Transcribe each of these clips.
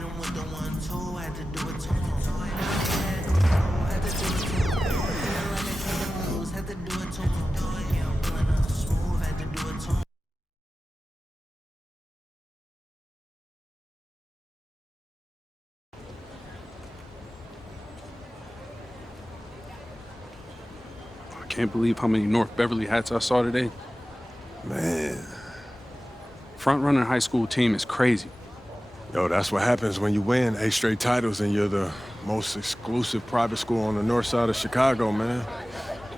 him with the 1-2, had to do it to him. Had to do it to him. Feeling like I can't lose, had to do it to him. Yeah, I'm pulling up smooth, had to do it to him. I can't believe how many North Beverly hats I saw today. Man. Front running high school team is crazy. Yo, that's what happens when you win 8 straight titles and you're the most exclusive private school on the north side of Chicago, man.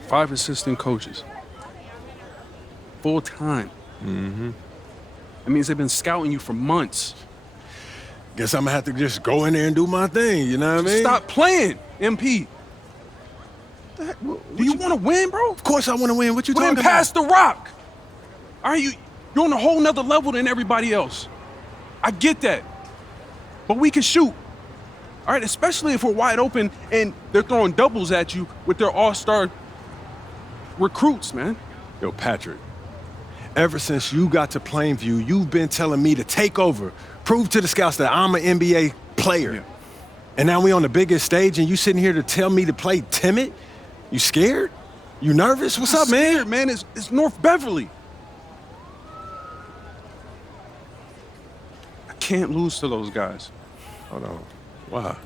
5 assistant coaches. Full time. Mm-hmm. That means they've been scouting you for months. Guess I'm gonna have to just go in there and do my thing, you know what I mean? Stop playing, MP. Do you want to win, bro? Of course I want to win. What you Well, talking then about? pass the rock. All right, you're on a whole nother level than everybody else. I get that. But we can shoot. All right, especially if we're wide open and they're throwing doubles at you with their all-star recruits, man. Yo, Patrick, ever since you got to Plainview, you've been telling me to take over, prove to the scouts that I'm an NBA player. Yeah. And now we on the biggest stage and you sitting here to tell me to play timid? You scared? You nervous? What's up, man? Scared, man. It's North Beverly. I can't lose to those guys. Hold on. Why?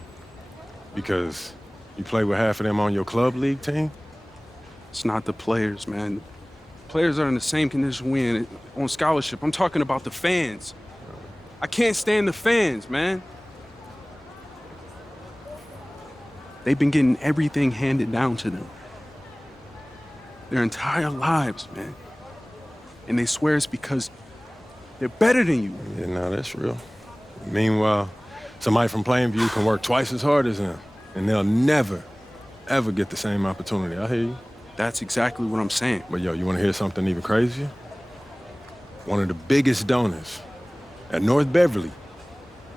Because you play with half of them on your club league team? It's not the players, man. Players are in the same condition we in on scholarship. I'm talking about the fans. I can't stand the fans, man. They've been getting everything handed down to them. Their entire lives, man. And they swear it's because they're better than you. Yeah, no, that's real. Meanwhile, somebody from Plainview can work twice as hard as them, and they'll never, ever get the same opportunity. I hear you. That's exactly what I'm saying. But yo, you want to hear something even crazier? One of the biggest donors at North Beverly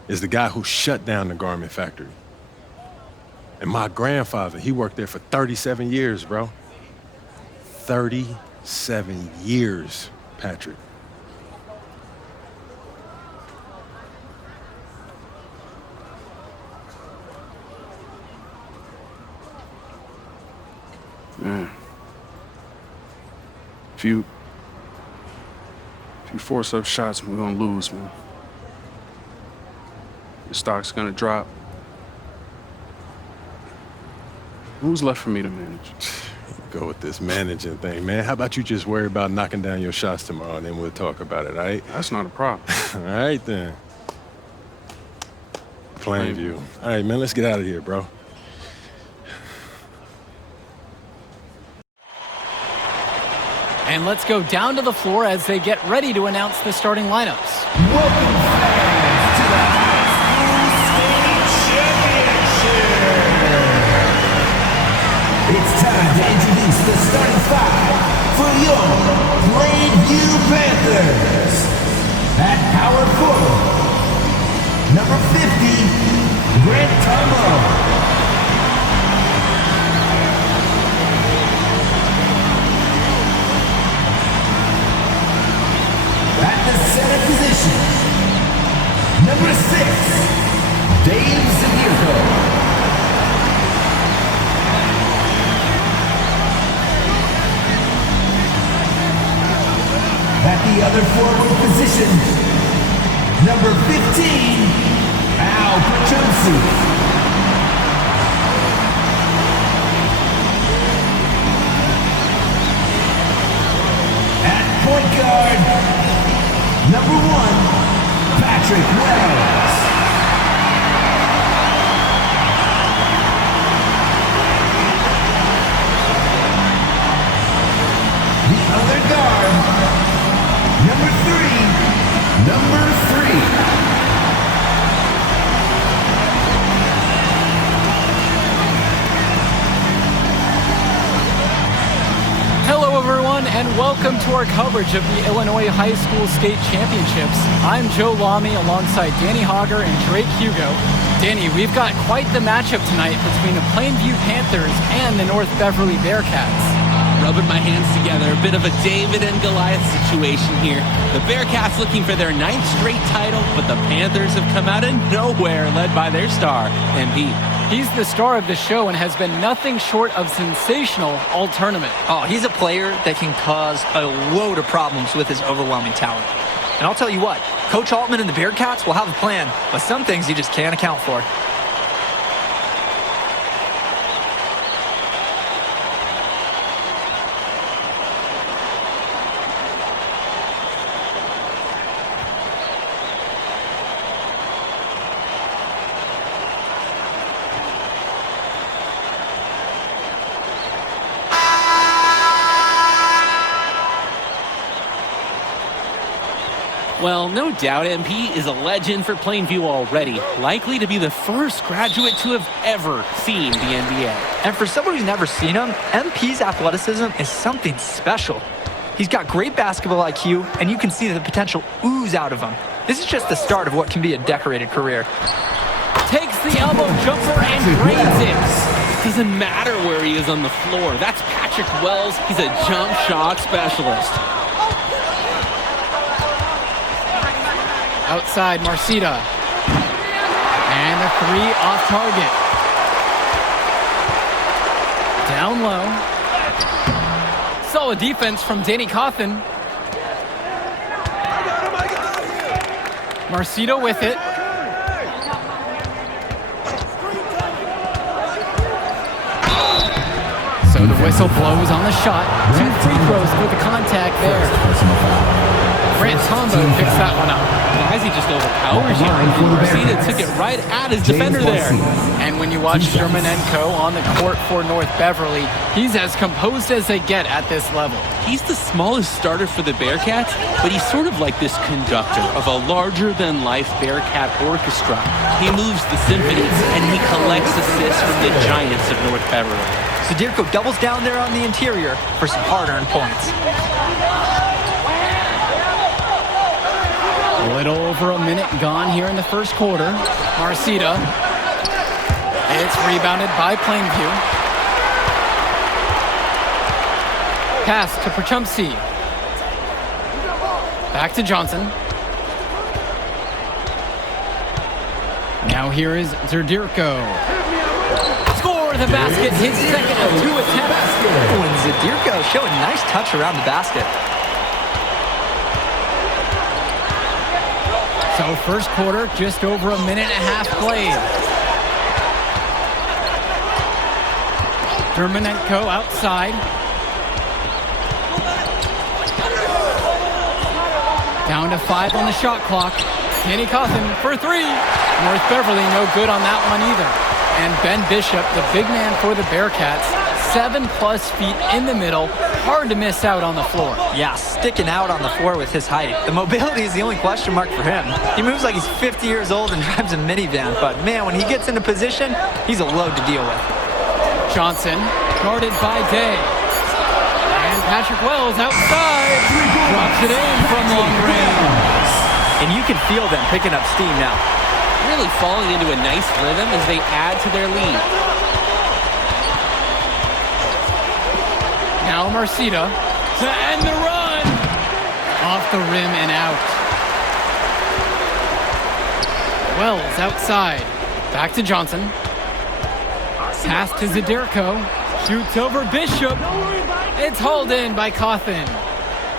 is the guy who shut down the garment factory. And my grandfather, he worked there for 37 years, bro. 37 years, Patrick. Man. If you force up shots, we're gonna lose, man. The stock's gonna drop. Who's left for me to manage? Go with this managing thing, man. How about you just worry about knocking down your shots tomorrow, and then we'll talk about it, all right? That's not a problem. All right, then. Plainview. All right, man, let's get out of here, bro. And let's go down to the floor as they get ready to announce the starting lineups. Welcome, fans, to the High School State Championship. It's time to introduce the starting 5 for your Plainview Panthers. At power forward, number 50, Grant Tomo. At the center position, number 6, Dave Zanirko. At the other forward position, number 15, Al Pachunsi. At point guard, number 1, Patrick Wells. The other guard, number 3. Hello, everyone, and welcome to our coverage of the Illinois High School State Championships. I'm Joe Lamy alongside Danny Hogger and Drake Hugo. Danny, we've got quite the matchup tonight between the Plainview Panthers and the North Beverly Bearcats. rubbing my hands together. A bit of a David and Goliath situation here. The Bearcats looking for their 9th straight title, but the Panthers have come out of nowhere, led by their star, MP. He's the star of the show and has been nothing short of sensational all tournament. Oh, he's a player that can cause a load of problems with his overwhelming talent. And I'll tell you what, Coach Altman and the Bearcats will have a plan, but some things you just can't account for. Well, no doubt MP is a legend for Plainview already, likely to be the first graduate to have ever seen the NBA. And for someone who's never seen him, MP's athleticism is something special. He's got great basketball IQ, and you can see the potential ooze out of him. This is just the start of what can be a decorated career. Takes the elbow jumper and drains it. Doesn't matter where he is on the floor. That's Patrick Wells. He's a jump shot specialist. Outside, Marcita. And a 3 off target. Down low. Solid defense from Danny Cawthon. Marcita with it. So the whistle blows on the shot. 2 free throws for the contact there. Grant Tombo picks that one up. Guys, he just overpowers you. Marcita took it right at his defender there. And when you watch Germanenko on the court for North Beverly, he's as composed as they get at this level. He's the smallest starter for the Bearcats, but he's sort of like this conductor of a larger-than-life Bearcat orchestra. He moves the symphonies, and he collects assists from the giants of North Beverly. Zadirko doubles down there on the interior for some hard-earned points. A little over a minute gone here in the first quarter. Marcita. It's rebounded by Plainview. Pass to Perchumsey. Back to Johnson. Now here is Zadirko. Score the basket, his second of 2 attempts. And Zadirko showing nice touch around the basket. So first quarter, just over a minute and a half played. Germanenko outside. Down to 5 on the shot clock. Danny Cawthon for 3. North Beverly no good on that one either. And Ben Bishop, the big man for the Bearcats, 7+ feet in the middle. Hard to miss out on the floor. Yeah, sticking out on the floor with his height. The mobility is the only question mark for him. He moves like he's 50 years old and drives a minivan, but man, when he gets into position, he's a load to deal with. Johnson, guarded by Day. And Patrick Wells outside. Drops it in from long range. And you can feel them picking up steam now. Really falling into a nice rhythm as they add to their lead. Now Marcita to end the run. Off the rim and out. Wells outside. Back to Johnson. Pass to Zadirko. Shoots over Bishop. It's hauled in by Cawthon.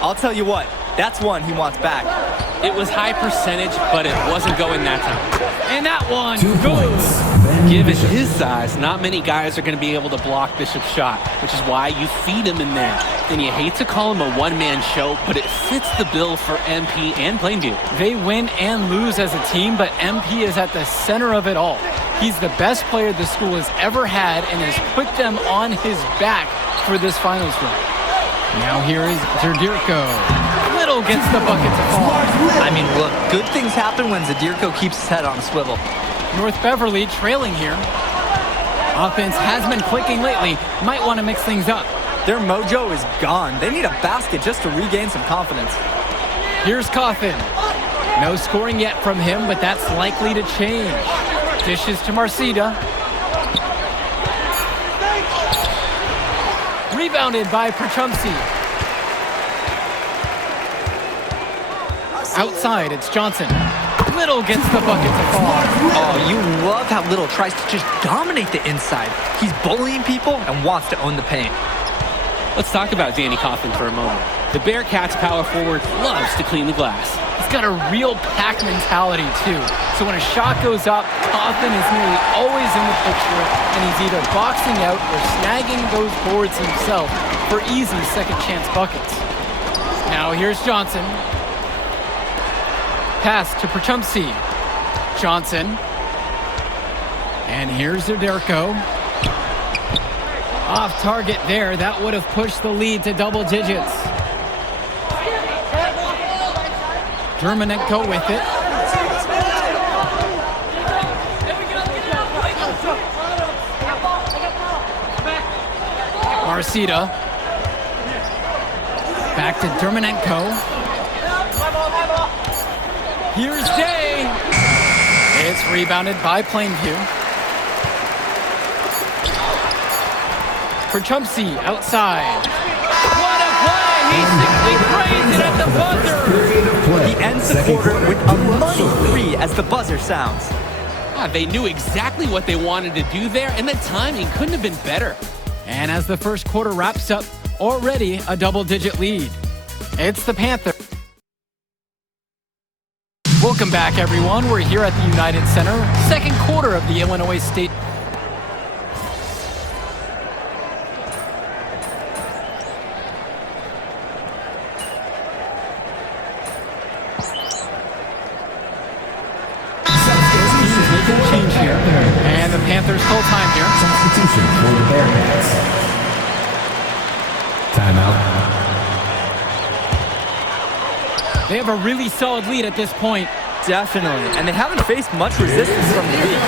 I'll tell you what, that's one he wants back. It was high percentage, but it wasn't going that time. And that one 2 points. Given his size, not many guys are going to be able to block Bishop's shot, which is why you feed him in there. And you hate to call him a one-man show, but it fits the bill for MP and Plainview. They win and lose as a team, but MP is at the center of it all. He's the best player the school has ever had and has put them on his back for this finals run. Now here is Zadirko. Little gets the bucket to fall. I mean, look, good things happen when Zadirko keeps his head on a swivel. North Beverly trailing here. Offense has been clicking lately. Might want to mix things up. Their mojo is gone. They need a basket just to regain some confidence. Here's Cawthon. No scoring yet from him, but that's likely to change. Dishes to Marcita. rebounded by Perchumsey. Outside, it's Johnson. Little gets the bucket to fall. Oh, you love how Little tries to just dominate the inside. He's bullying people and wants to own the paint. Let's talk about Danny Coughlin for a moment. The Bearcats power forward loves to clean the glass. He's got a real pack mentality, too. So when a shot goes up, Coughlin is nearly always in the picture, and he's either boxing out or snagging those boards himself for easy second-chance buckets. Now here's Johnson. Pass to Perchumsey. Johnson. And here's Zerderko. Off target there. That would have pushed the lead to double digits. Dermonenko with it. Marcita. Back to Dermonenko. Here's Day. It's rebounded by Plainview. Perchumsey outside. What a play! He simply praised it at the buzzer. He ends the quarter with a money three as the buzzer sounds. They knew exactly what they wanted to do there, and the timing couldn't have been better. And as the first quarter wraps up, already a double-digit lead. It's the Panthers. Welcome back, everyone. We're here at the United Center, second quarter of the Illinois State. Change here. And the Panthers full time here. Substitution for the Bearcats. Timeout. They have a really solid lead at this point. Definitely, and they haven't faced much resistance from the league.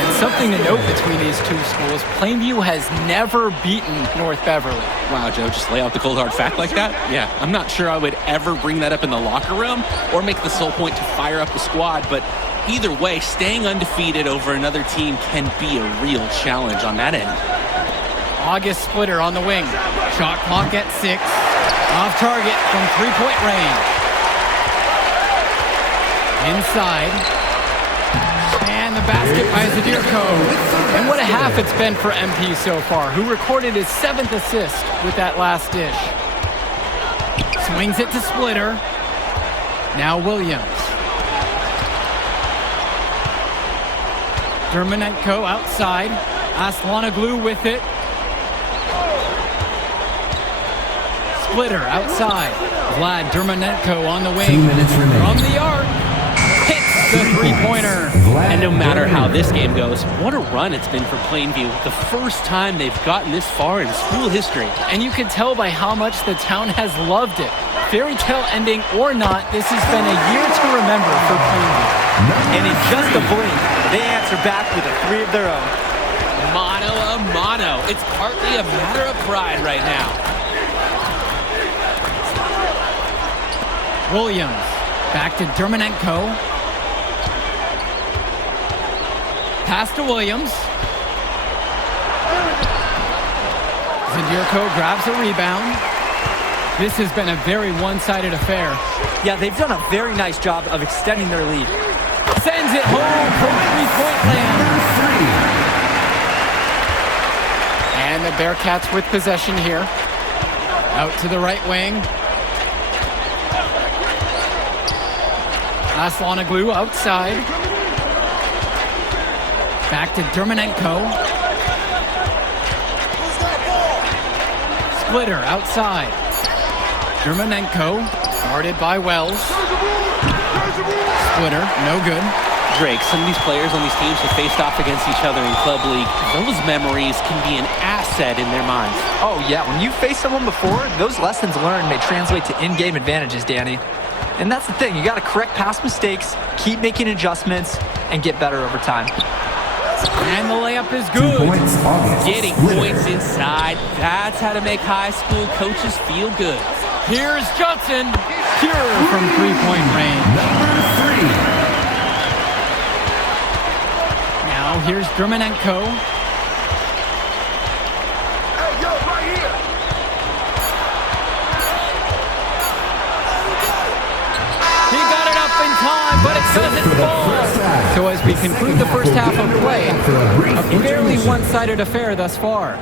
And something to note between these two schools, Plainview has never beaten North Beverley. Wow, Joe, just lay out the cold hard fact like that? Yeah, I'm not sure I would ever bring that up in the locker room or make the sole point to fire up the squad, but either way, staying undefeated over another team can be a real challenge on that end. August Splitter on the wing. Shot clock at 6. Off target from three-point range. Inside. And the basket by Zerderko. And what a half it's been for MP so far, who recorded his 7th assist with that last dish. Swings it to Splitter. Now Williams. Dermonenko outside. Aslanoglu with it. Splitter outside. Vlad Dermonenko on the wing. 2 minutes remaining. From the arc. Hits the three-pointer. And no matter how this game goes, what a run it's been for Plainview. The first time they've gotten this far in school history. And you can tell by how much the town has loved it. Fairy tale ending or not, this has been a year to remember for Plainview. And in just a blink, they answer back with a three of their own. Mano a mano. It's partly a matter of pride right now. Williams back to Dermonenko. Pass to Williams. Zerderko grabs a rebound. This has been a very one-sided affair. Yeah, they've done a very nice job of extending their lead. Sends it home from three-point land. And the Bearcats with possession here. Out to the right wing. Aslanoglu outside. Back to Dermonenko. Splitter outside. Dermonenko, guarded by Wells. Splitter, no good. Drake, some of these players on these teams have faced off against each other in Club League. Those memories can be an asset in their minds. Oh yeah, when you faced someone before, those lessons learned may translate to in-game advantages, Danny. And that's the thing, you gotta correct past mistakes, keep making adjustments, and get better over time. And the layup is good. 2 points, August. Getting points inside, that's how to make high school coaches feel good. Here's Johnson, pure from three-point range. Number 3. Now here's Dermonenko. doesn't fall. So as we conclude the first half of play, a fairly one-sided affair thus far.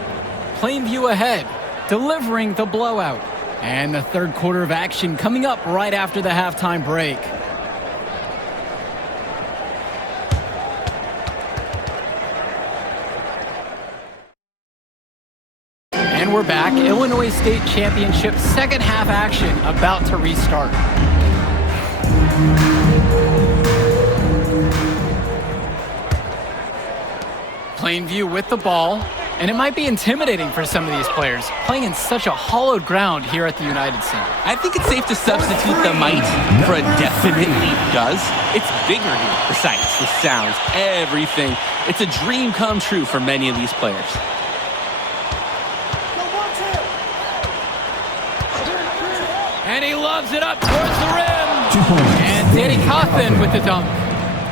Plainview ahead, delivering the blowout. And the third quarter of action coming up right after the halftime break. And we're back. Illinois State Championship second half action about to restart. Plainview with the ball. And it might be intimidating for some of these players, playing in such a hollowed ground here at the United Center. I think it's safe to substitute the might for a definitely does. It's bigger here. The sights, the sounds, everything. It's a dream come true for many of these players. And he loves it up towards the rim. And Danny Coffin with the dunk.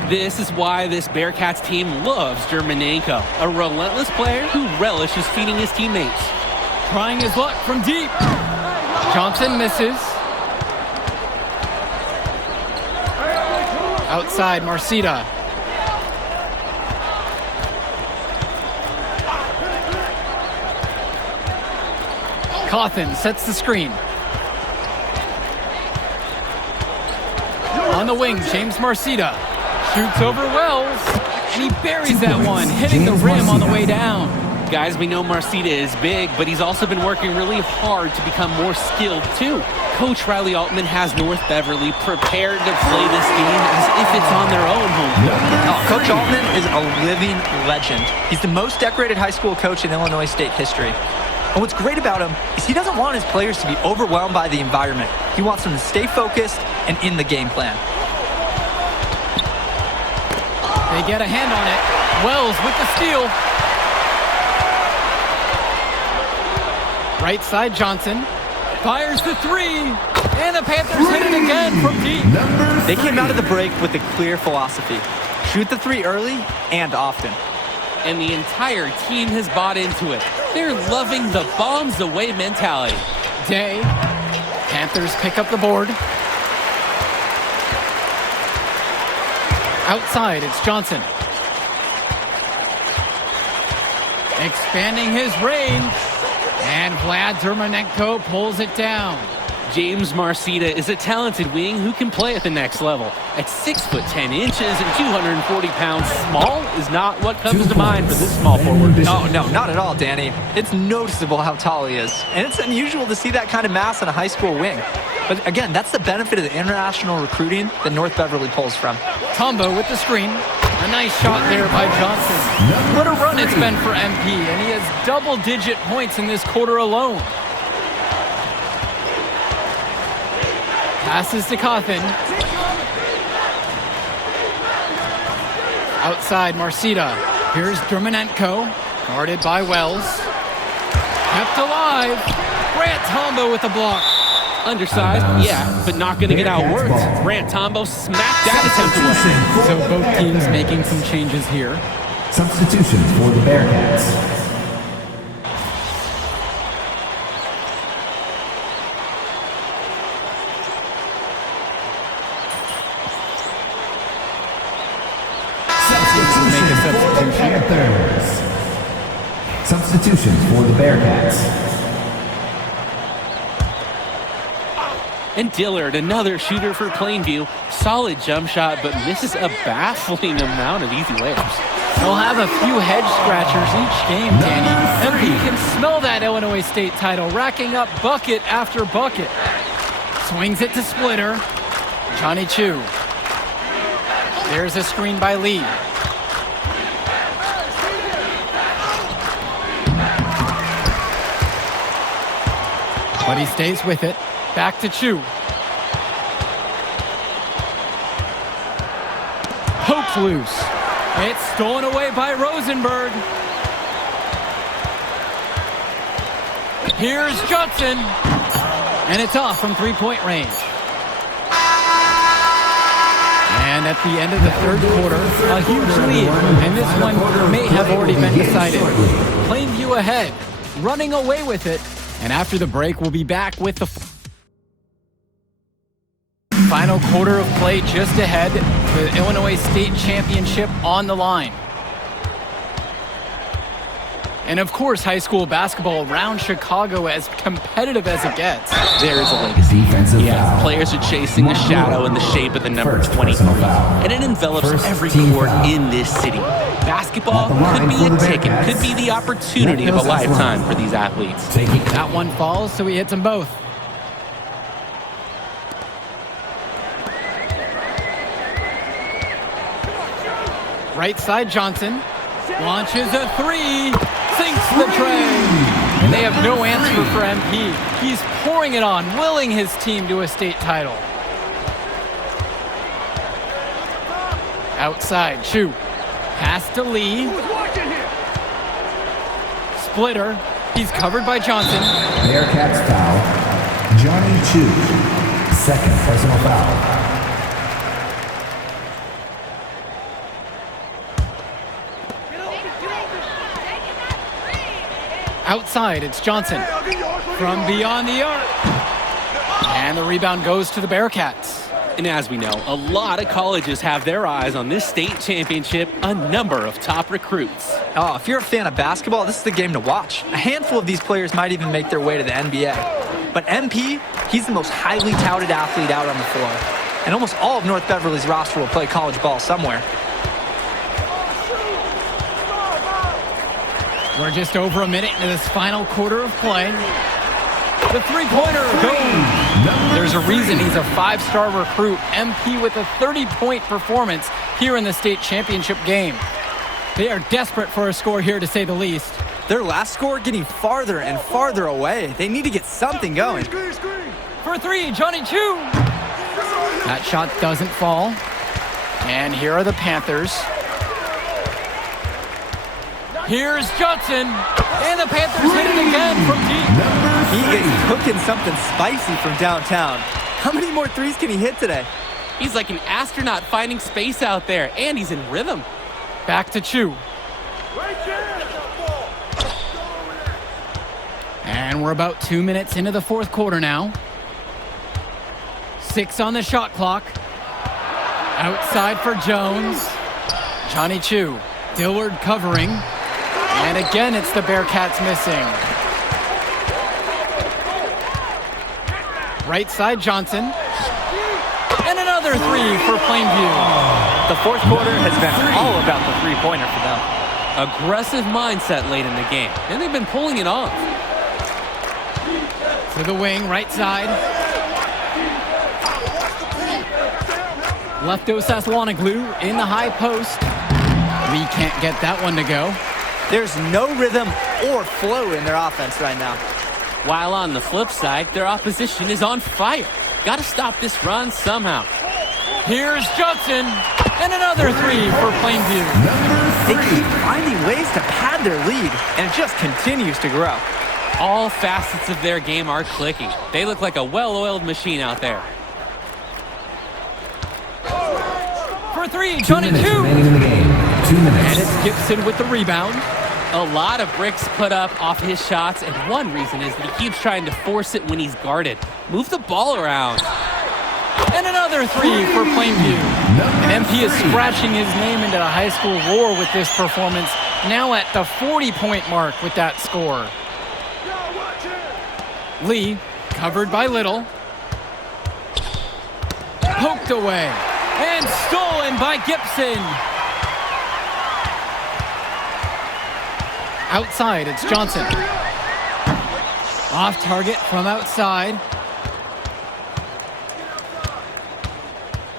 This is why this Bearcats team loves Germanenko, a relentless player who relishes feeding his teammates. Trying his luck from deep. Johnson misses. Outside, Marcita. Cawthon sets the screen. On the wing, James Marcita. Shoots over Wells, and he buries that one, hitting the rim on the way down. Guys, we know Marcita is big, but he's also been working really hard to become more skilled, too. Coach Riley Altman has North Beverley prepared to play this game as if it's on their own home field. Coach Altman is a living legend. He's the most decorated high school coach in Illinois State history. And what's great about him is he doesn't want his players to be overwhelmed by the environment. He wants them to stay focused and in the game plan. They get a hand on it. Wells with the steal. Right side, Johnson. Fires the three. And the Panthers hit it again from deep. They came out of the break with a clear philosophy. Shoot the three early and often. And the entire team has bought into it. They're loving the bombs away mentality. Day. Panthers pick up the board. Outside, it's Johnson. Expanding his range. And Vlad Dermanenko pulls it down. James Marcita is a talented wing who can play at the next level. At 6'10" and 240 pounds, small is not what comes to mind for this small forward. No, not at all, Danny. It's noticeable how tall he is. And it's unusual to see that kind of mass in a high school wing. But again, that's the benefit of the international recruiting that North Beverley pulls from. Tombo with the screen. A nice shot there by Johnson. What a run it's been for MP, and he has double-digit points in this quarter alone. Passes to Cawthon. Outside, Marcita. Here's Dermanenko, guarded by Wells. Kept alive. Grant Tombo with the block. Undersized, yeah, but not going to get outworked. Grant Tombo smacked that attempt away. So both teams making some changes here. Substitutions for the Bearcats. Panthers. Substitutions for the Bearcats. And Dillard, another shooter for Plainview. Solid jump shot, but misses a baffling amount of easy layups. They'll have a few head scratchers each game, Danny. And he can smell that Illinois State title, racking up bucket after bucket. Swings it to Splitter. Johnny Chu. There's a screen by Lee. But he stays with it. Back to Chu. Pokes loose. It's stolen away by Rosenberg. Here's Johnson. And it's off from three-point range. And at the end of the third quarter, a huge lead. And this one may have already been decided. Plainview ahead, running away with it. And after the break, we'll be back with the Final quarter of play just ahead. The Illinois State Championship on the line. And of course, high school basketball around Chicago as competitive as it gets. There is a legacy. Defensive Yeah, foul. players are chasing a shadow in the shape of the number First 23. personal foul. And it envelops First every team court foul. in this city. Basketball At the line could be for a the ticket, Bearcats. could be the opportunity of a Left lifetime line. for these athletes. Taking That one falls, so he hits them both. Right side Johnson launches a three, sinks the tray. And they have no answer for MP. He's pouring it on, willing his team to a state title. Outside, Chu. Pass to Lee. Splitter. He's covered by Johnson. Bearcats foul. Johnny Chu. Second personal foul. Outside, it's Johnson. From beyond the arc. And the rebound goes to the Bearcats. And as we know, a lot of colleges have their eyes on this state championship, a number of top recruits. Oh, if you're a fan of basketball, this is the game to watch. A handful of these players might even make their way to the NBA. But MP, he's the most highly touted athlete out on the floor. And almost all of North Beverly's roster will play college ball somewhere. We're just over a minute into this final quarter of play. The three-pointer goes. There's a reason he's a five-star recruit. MP with a 30-point performance here in the state championship game. They are desperate for a score here, to say the least. Their last score getting farther and farther away. They need to get something going. For three, Johnny Chu. That shot doesn't fall. And here are the Panthers. Here's Johnson. And the Panthers hit it again from deep. He is cooking something spicy from downtown. How many more threes can he hit today? He's like an astronaut finding space out there, and he's in rhythm. Back to Chu. And we're about 2 minutes into the fourth quarter now. 6 on the shot clock. Outside for Jones. Johnny Chu. Dillard covering. And again, it's the Bearcats missing. Right side Johnson. And another three for Plainview. The fourth quarter has been all about the three-pointer for them. Aggressive mindset late in the game, and they've been pulling it off. To the wing, right side. Lefto Saswanoglu in the high post. Lee can't get that one to go. There's no rhythm or flow in their offense right now. While on the flip side, their opposition is on fire. Got to stop this run somehow. Here's Johnson, and another three for Plainview. They keep finding ways to pad their lead, and it just continues to grow. All facets of their game are clicking. They look like a well-oiled machine out there. For three, Johnny 2 minutes Chu. remaining in the game. 2 minutes. And it's Gibson with the rebound. A lot of bricks put up off his shots, and one reason is that he keeps trying to force it when he's guarded. Move the ball around. And another three for Plainview. And MP is scratching his name into the high school lore with this performance, now at the 40-point mark with that score. Lee, covered by Little. Poked away. And stolen by Gibson. Outside, it's Johnson. Off target from outside.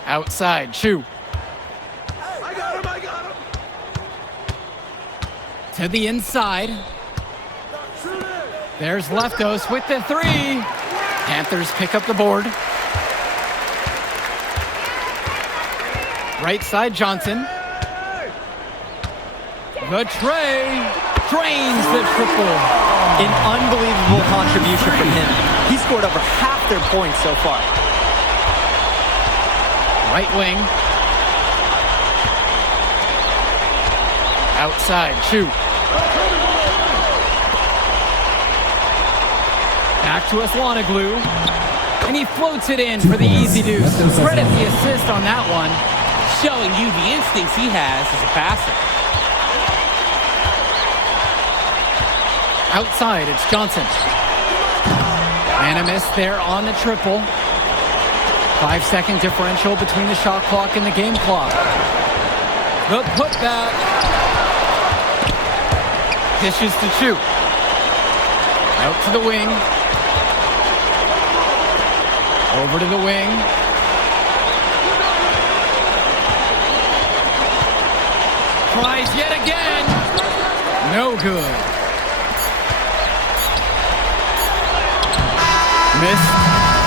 Outside, Chu. I got him. To the inside. There's Leftos with the three. Panthers pick up the board. Right side, Johnson. The tray drains the triple. An unbelievable contribution from him. He scored over half their points so far. Right wing. Outside, Chu. Back to Aslanoglu. And he floats it in for the easy deuce. Credit the assist on that one. Showing you the instincts he has as a passer. Outside, it's Johnson. And a miss there on the triple. 5-second differential between the shot clock and the game clock. The putback. Dishes to shoot. Out to the wing. Over to the wing. Tries yet again. No good. Missed.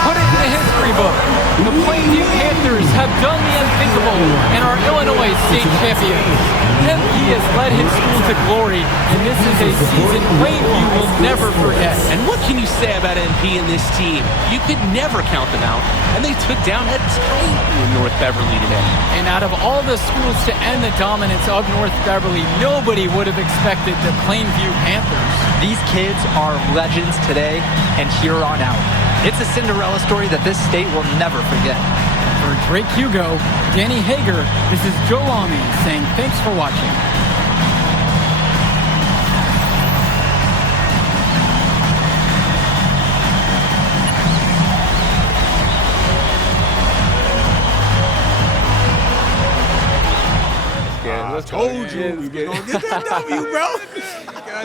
Put it in the history book. The Plainview Panthers have done the unthinkable and are Illinois state champions. MP has led his school to glory, and this is a season Plainview will never forget. And what can you say about MP and this team? You could never count them out, and they took down a Titan in North Beverley today. And out of all the schools to end the dominance of North Beverley, nobody would have expected the Plainview Panthers. These kids are legends today and here on out. It's a Cinderella story that this state will never forget. For Drake Hugo, Danny Hager, this is Joe Lamy saying thanks for watching. I told you we were gonna get that W, bro.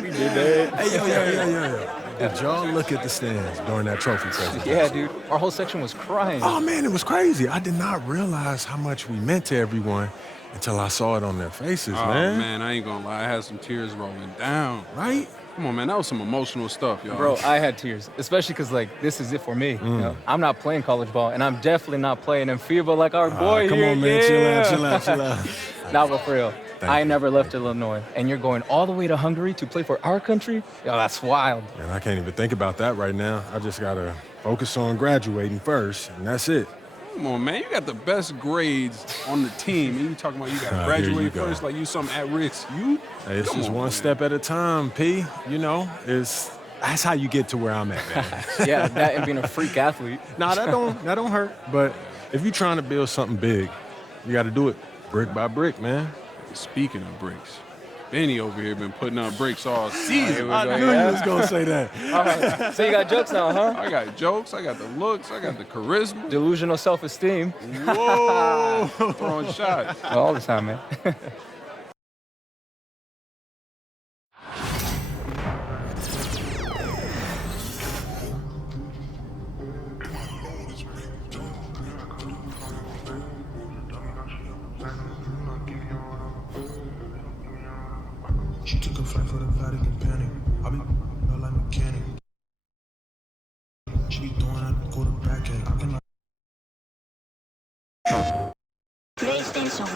We did that. Hey, yo. Did y'all look at the stands during that trophy presentation? Yeah, dude. Our whole section was crying. Oh, man, it was crazy. I did not realize how much we meant to everyone until I saw it on their faces, man. Oh, man, I ain't gonna lie. I had some tears rolling down. Right? Come on, man. That was some emotional stuff, y'all. Bro, I had tears, especially because, like, this is it for me. You know? I'm not playing college ball, and I'm definitely not playing in FIBA like our boy come here. on, man. Yeah. Chill out. Nah, but for real. Thank I you. never left Illinois, and you're going all the way to Hungary to play for our country? Yo, that's wild. Man, I can't even think about that right now. I just got to focus on graduating first, and that's it. Come on, man. You got the best grades on the team, and you talking about you got to Here you graduate go. first like you something at risk. You? Hey, it's Come just on, one man. step at a time, P. You know, that's how you get to where I'm at, man. Yeah, that and being a freak athlete. Nah, that don't hurt. But if you're trying to build something big, you got to do it brick by brick, man. Speaking of bricks, Benny over here been putting up bricks all season. I knew you was gonna say that. All right. So you got jokes now, huh? I got jokes, I got the looks, I got the charisma. Delusional self-esteem. Whoa! Throwing shots. All the time, man. She took a flight for the Vatican panic. I be like mechanic. She be doing that quarterback. I cannot. PlayStation